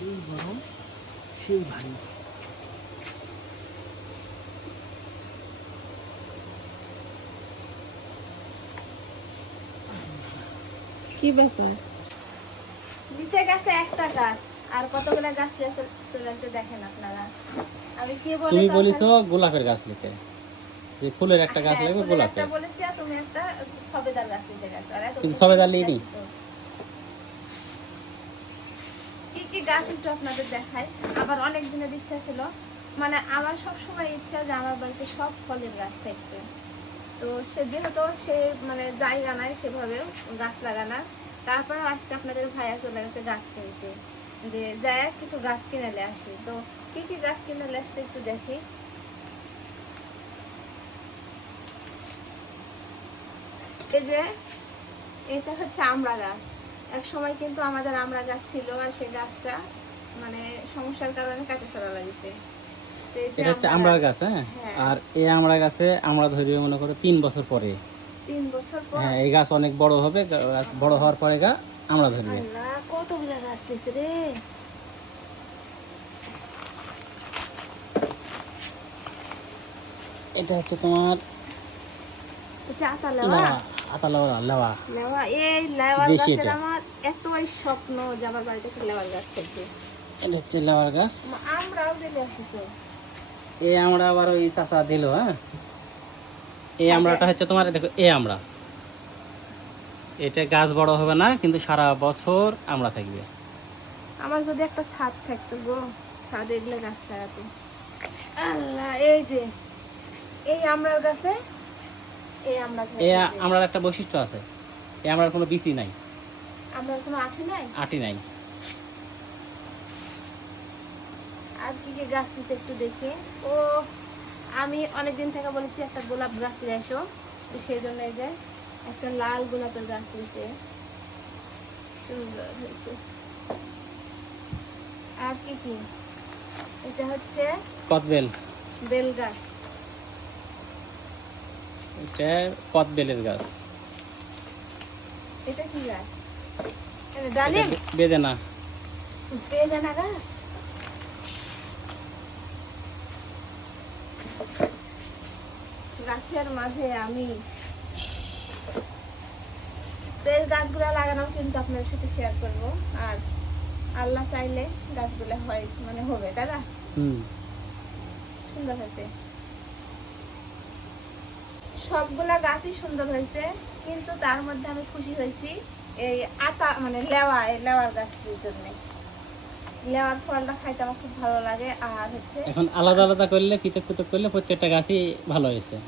সেই গরম সেই ভারী। কি ব্যাপার? নিচে গেছে একটা গাছ আর কতগুলো গাছ চলে যাচ্ছে দেখেন আপনারা। আমি কি বলি তুমি বলিছো গোলাপের গাছ নিতে, যে ফুলের একটা গাছ লাগবে গোলাপের। একটা বলেছি আর তুমি একটা সবেদার গাছ নিতে গেছো। আর এত কিন্তু সবেদার লিনি কি কি গাছ একটু আপনাদের দেখাই। আবার অনেক দিনের ইচ্ছা ছিল, মানে আমার সব সময় ইচ্ছা যে আমার বাড়িতে সব ফলের গাছ থাকবে। তো সে যেহেতু সে মানে জায়গা নাই সেভাবেও গাছ লাগানোর, তারপর আজকে আপনাদের ভাইয়া চলে গেছে গাছ কিনতে, যে যায় কিছু গাছ কিনে আসি। তো কি কি গাছ কিনে আসতে একটু দেখি। এই যে এটা হচ্ছে আমড়া গাছ। এক সময় কিন্তু আমাদের আমড়া গাছ ছিল, আর সেই গাছটা মানে সমস্যার কারণে কাটে ফেলা লাগিছে। তো এই যে এটা হচ্ছে আমড়া গাছ। হ্যাঁ, আর এই আমড়া গাছে আমরা ধরি মনে করো 3 বছর পরে। 3 বছর পর হ্যাঁ, এই গাছ অনেক বড় হবে, গাছ বড় হওয়ার পরে আমরা ধরবে। আল্লাহ কতগুলা গাছ দিছে রে। এটা হচ্ছে তোমার এটা আতালেওয়া। লেওয়া। লেওয়া, এই লেওয়ার দেশি গাছের এটা। আমার এতই স্বপ্ন যে আমার বাড়িতে একটা লেওয়ার গাছ থাকবে। এটা হচ্ছে লেওয়ার গাছ। আমরাও দিলে আসিছে। এই আমরা আবার ওই চাচা দিল। হ্যাঁ, এই আমড়াটা হচ্ছে তোমার, দেখো এই আমড়া, এটা গাছ বড় হবে না কিন্তু সারা বছর আমড়া থাকবে। আমার যদি একটা ছাদ থাকতো গো, ছাদে এগুলো গাছ লাগাতো। আল্লাহ, এই যে এই আমড়ার গাছে এই আমড়া এই থাকবে। আমড়ার একটা বৈশিষ্ট্য আছে, এই আমড়ার কোনো বিচি নাই, আমড়ার কোনো আঠি নাই। আটি নাই। আর কি কি গাছ দিছে একটু দেখি। ও আমি অনেকদিন থেকে বলেছি একটা গোলাপ গাছ নিয়ে আসো, তো সেই জন্য এই যে একটা লাল গোলাপের গাছ দিছে, সুন্দর হয়েছে। আর কি কি, এটা হচ্ছে কদবেল, বেল গাছ। এটা কদবেলের গাছ। এটা কি গাছ? এটা ডালিম, বেদেনা। বেদানা গাছ। গাছের মাঝে আমি তো এই গাছগুলো লাগানো কিন্তু আপনাদের সাথে শেয়ার করব। আর আল্লাহ চাইলে গাছগুলো হয় মানে হবে, তাই না? সুন্দর হয়েছে, সবগুলা গাছই সুন্দর হয়েছে, কিন্তু তার মধ্যে আমি খুশি হয়েছি এই মানে লেওয়ার গাছের জন্য। লেওয়ার ফলটা খাইতে আমার খুব ভালো লাগে। আর হচ্ছে এখন আলাদা আলাদা করলে, পৃথক পৃথক করলে প্রত্যেকটা গাছই ভালো হয়েছে।